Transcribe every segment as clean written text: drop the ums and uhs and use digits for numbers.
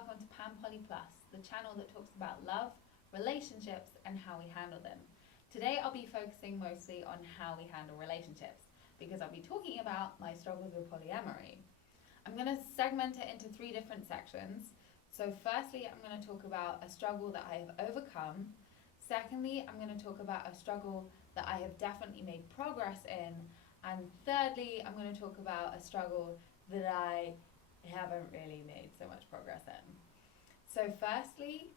welcome to Pan Poly Plus, the channel that talks about love, relationships, and how we handle them. Today I'll be focusing mostly on how we handle relationships, because I'll be talking about my struggles with polyamory. I'm going to segment it into 3 different sections. So firstly, I'm going to talk about a struggle that I have overcome. Secondly, I'm going to talk about a struggle that I have definitely made progress in. And thirdly, I'm going to talk about a struggle that I haven't really made so much progress in. So firstly,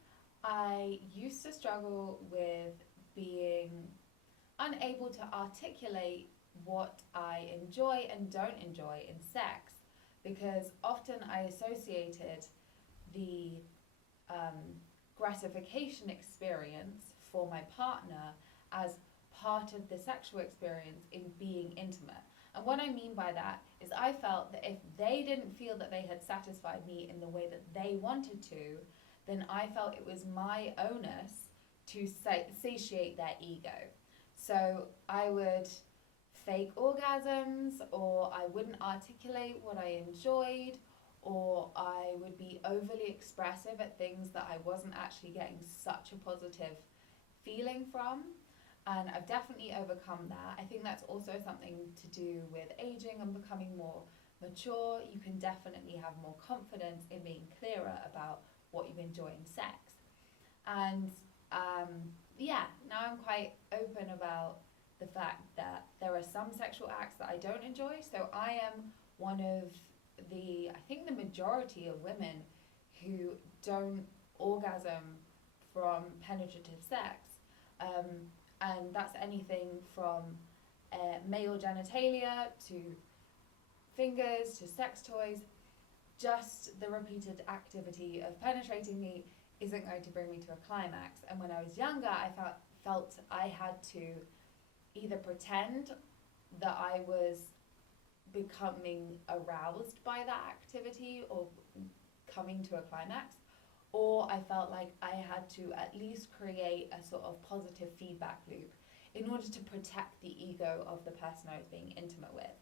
I used to struggle with being unable to articulate what I enjoy and don't enjoy in sex, because often I associated the gratification experience for my partner as part of the sexual experience in being intimate. And what I mean by that is I felt that if they didn't feel that they had satisfied me in the way that they wanted to, then I felt it was my onus to satiate their ego. So I would fake orgasms, or I wouldn't articulate what I enjoyed, or I would be overly expressive at things that I wasn't actually getting such a positive feeling from. And I've definitely overcome that. I think that's also something to do with aging and becoming more mature. You can definitely have more confidence in being clearer about what you enjoy in sex. And now I'm quite open about the fact that there are some sexual acts that I don't enjoy. So I am one of I think the majority of women who don't orgasm from penetrative sex. And that's anything from male genitalia to fingers to sex toys. Just the repeated activity of penetrating me isn't going to bring me to a climax. And when I was younger, I felt I had to either pretend that I was becoming aroused by that activity or coming to a climax, or I felt like I had to at least create a sort of positive feedback loop in order to protect the ego of the person I was being intimate with.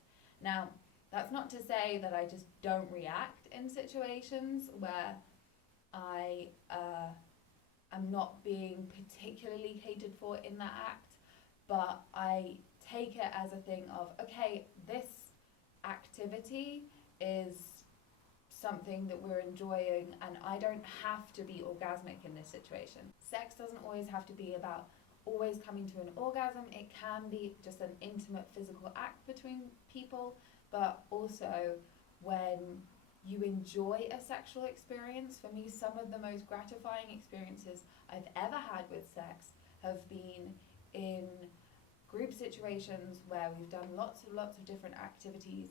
Now, that's not to say that I just don't react in situations where I am not being particularly catered for in that act, but I take it as a thing of, okay, this activity is something that we're enjoying, and I don't have to be orgasmic in this situation. Sex doesn't always have to be about always coming to an orgasm. It can be just an intimate physical act between people, but also when you enjoy a sexual experience. For me, some of the most gratifying experiences I've ever had with sex have been in group situations where we've done lots of different activities,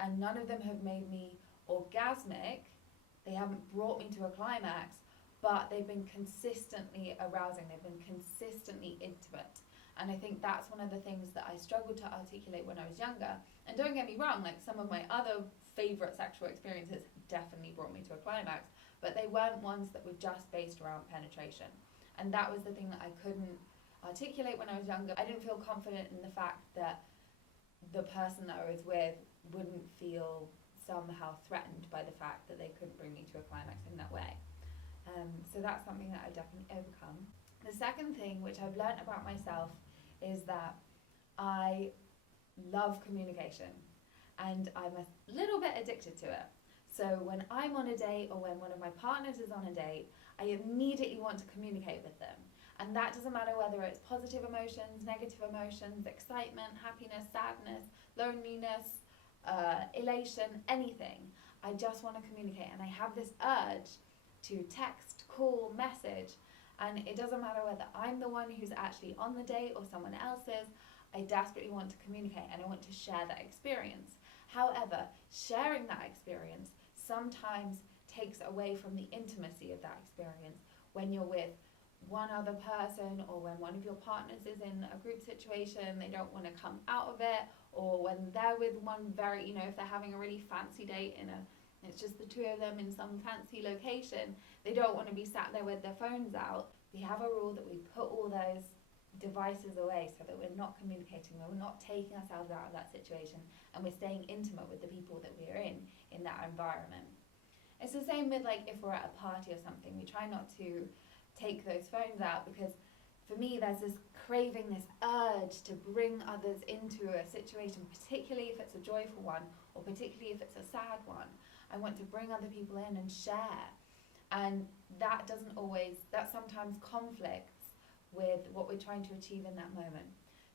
and none of them have made me orgasmic. They haven't brought me to a climax, but they've been consistently arousing. They've been consistently intimate. And I think that's one of the things that I struggled to articulate when I was younger. And don't get me wrong, like some of my other favorite sexual experiences definitely brought me to a climax, but they weren't ones that were just based around penetration. And that was the thing that I couldn't articulate when I was younger. I didn't feel confident in the fact that the person that I was with wouldn't feel somehow threatened by the fact that they couldn't bring me to a climax in that way. So that's something that I've definitely overcome. The second thing which I've learned about myself is that I love communication, and I'm a little bit addicted to it. So when I'm on a date, or when one of my partners is on a date, I immediately want to communicate with them. And that doesn't matter whether it's positive emotions, negative emotions, excitement, happiness, sadness, loneliness, elation, anything. I just want to communicate, and I have this urge to text, call, message, and it doesn't matter whether I'm the one who's actually on the date or someone else is. I desperately want to communicate, and I want to share that experience. However, sharing that experience sometimes takes away from the intimacy of that experience when you're with one other person, or when one of your partners is in a group situation, they don't want to come out of it, or when they're with one very, if they're having a really fancy date it's just the two of them in some fancy location, they don't want to be sat there with their phones out. We have a rule that we put all those devices away so that we're not communicating, we're not taking ourselves out of that situation, and we're staying intimate with the people that we're in that environment. It's the same with like if we're at a party or something, we try not to take those phones out, because for me there's this craving, this urge to bring others into a situation, particularly if it's a joyful one or particularly if it's a sad one. I want to bring other people in and share. And that sometimes conflicts with what we're trying to achieve in that moment.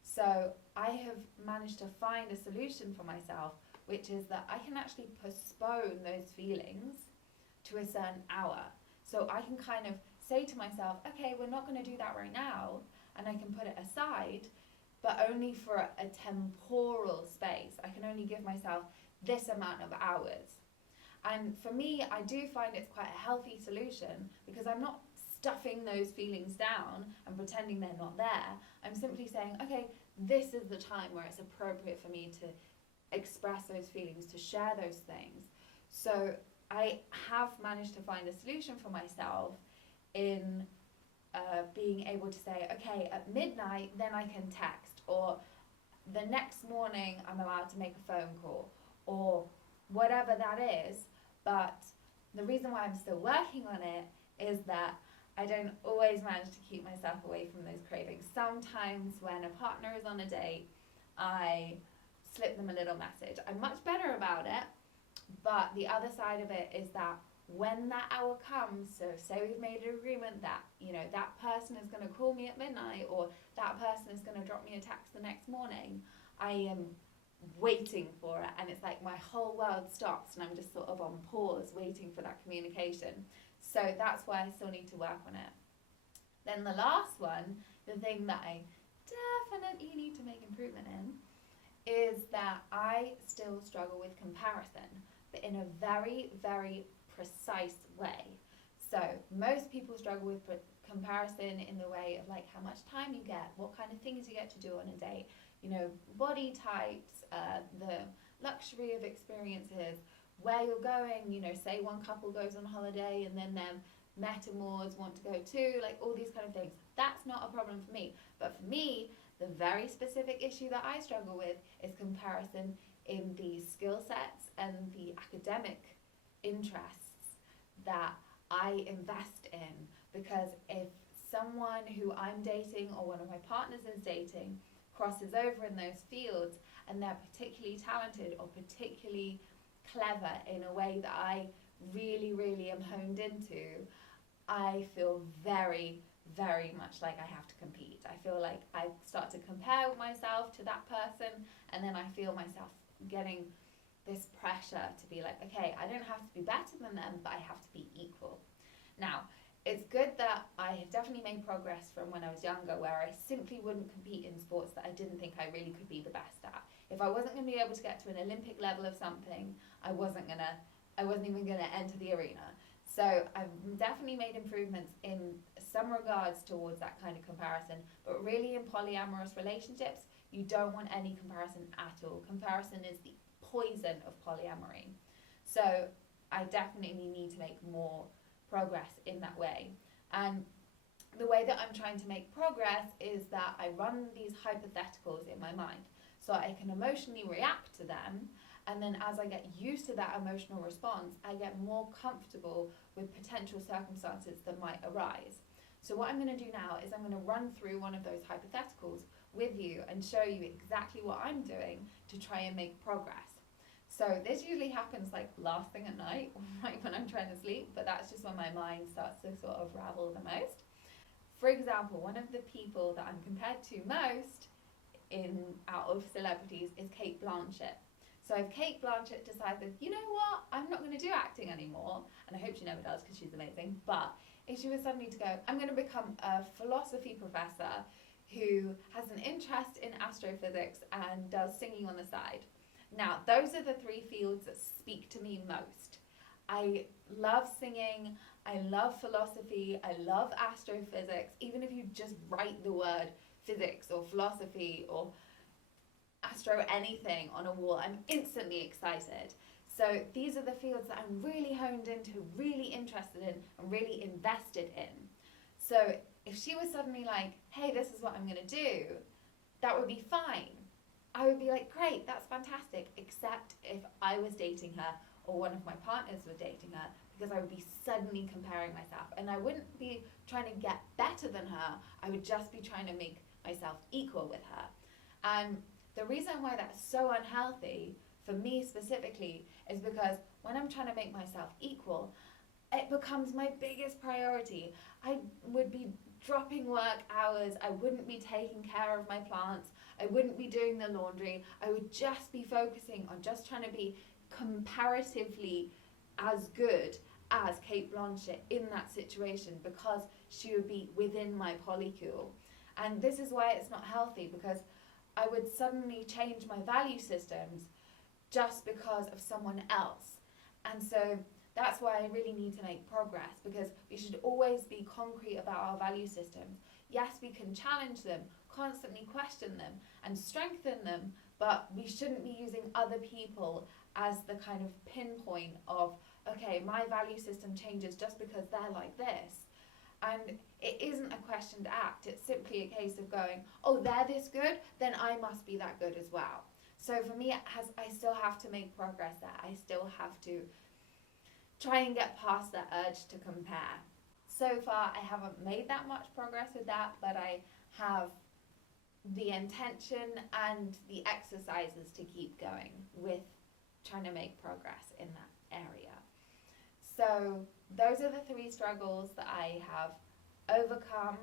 So I have managed to find a solution for myself, which is that I can actually postpone those feelings to a certain hour. So I can kind of say to myself, okay, we're not going to do that right now, and I can put it aside, but only for a temporal space. I can only give myself this amount of hours. And for me, I do find it's quite a healthy solution, because I'm not stuffing those feelings down and pretending they're not there. I'm simply saying, okay, this is the time where it's appropriate for me to express those feelings, to share those things. So I have managed to find a solution for myself in being able to say, okay, at midnight, then I can text, or the next morning I'm allowed to make a phone call, or whatever that is. But the reason why I'm still working on it is that I don't always manage to keep myself away from those cravings. Sometimes when a partner is on a date, I slip them a little message. I'm much better about it, but the other side of it is that when that hour comes, so say we've made an agreement that, that person is going to call me at midnight, or that person is going to drop me a text the next morning, I am waiting for it, and it's like my whole world stops and I'm just sort of on pause waiting for that communication. So that's why I still need to work on it. Then the last one, the thing that I definitely need to make improvement in, is that I still struggle with comparison, but in a very, very precise way. So most people struggle with comparison in the way of like how much time you get, what kind of things you get to do on a date, body types, the luxury of experiences, where you're going, say one couple goes on holiday and then their metamours want to go too, like all these kind of things. That's not a problem for me. But for me, the very specific issue that I struggle with is comparison in the skill sets and the academic interests that I invest in. Because if someone who I'm dating or one of my partners is dating crosses over in those fields and they're particularly talented or particularly clever in a way that I really, really am honed into, I feel very, very much like I have to compete. I feel like I start to compare myself to that person, and then I feel myself getting this pressure to be like, okay, I don't have to be better than them, but I have to be equal. Now, it's good that I have definitely made progress from when I was younger, where I simply wouldn't compete in sports that I didn't think I really could be the best at. If I wasn't going to be able to get to an Olympic level of something, I wasn't even going to enter the arena. So I've definitely made improvements in some regards towards that kind of comparison, but really in polyamorous relationships, you don't want any comparison at all. Comparison is the poison of polyamory. So I definitely need to make more progress in that way. And the way that I'm trying to make progress is that I run these hypotheticals in my mind, so I can emotionally react to them, and then as I get used to that emotional response, I get more comfortable with potential circumstances that might arise. So what I'm going to do now is I'm going to run through one of those hypotheticals with you and show you exactly what I'm doing to try and make progress. So this usually happens like last thing at night, right when I'm trying to sleep, but that's just when my mind starts to sort of ravel the most. For example, one of the people that I'm compared to most out of celebrities is Kate Blanchett. So if Kate Blanchett decided, you know what, I'm not going to do acting anymore, and I hope she never does because she's amazing, but if she was suddenly to go, I'm going to become a philosophy professor who has an interest in astrophysics and does singing on the side. Now, those are the three fields that speak to me most. I love singing, I love philosophy, I love astrophysics. Even if you just write the word physics or philosophy or astro anything on a wall, I'm instantly excited. So these are the fields that I'm really honed into, really interested in, and really invested in. So if she was suddenly like, hey, this is what I'm going to do, that would be fine. I would be like, great, that's fantastic, except if I was dating her or one of my partners was dating her, because I would be suddenly comparing myself. And I wouldn't be trying to get better than her, I would just be trying to make myself equal with her. And the reason why that's so unhealthy, for me specifically, is because when I'm trying to make myself equal, it becomes my biggest priority. I would be dropping work hours, I wouldn't be taking care of my plants, I wouldn't be doing the laundry, I would just be focusing on just trying to be comparatively as good as Kate Blanchett in that situation, because she would be within my polycule. And this is why it's not healthy, because I would suddenly change my value systems just because of someone else. And so that's why I really need to make progress, because we should always be concrete about our value systems. Yes, we can challenge them, constantly question them and strengthen them, but we shouldn't be using other people as the kind of pinpoint of, okay, my value system changes just because they're like this. And it isn't a questioned act, it's simply a case of going, oh, they're this good, then I must be that good as well. So for me, I still have to make progress there. I still have to try and get past that urge to compare. So far, I haven't made that much progress with that, but I have the intention and the exercises to keep going with trying to make progress in that area. So those are the 3 struggles that I have overcome,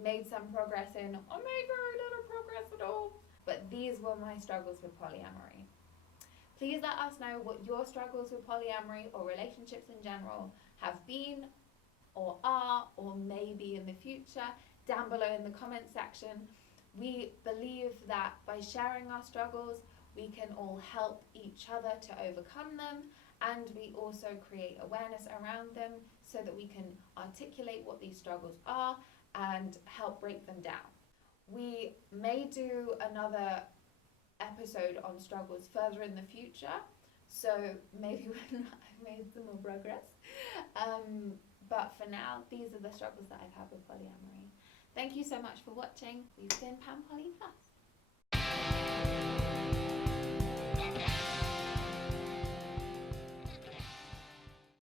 made some progress in, or made very little progress at all. But these were my struggles with polyamory. Please let us know what your struggles with polyamory or relationships in general have been or are or may be in the future down below in the comment section. We believe that by sharing our struggles, we can all help each other to overcome them, and we also create awareness around them so that we can articulate what these struggles are and help break them down. We may do another episode on struggles further in the future, so maybe when I've made some more progress. But for now, these are the struggles that I've had with polyamory. Thank you so much for watching. We've been Pam Poly Plus.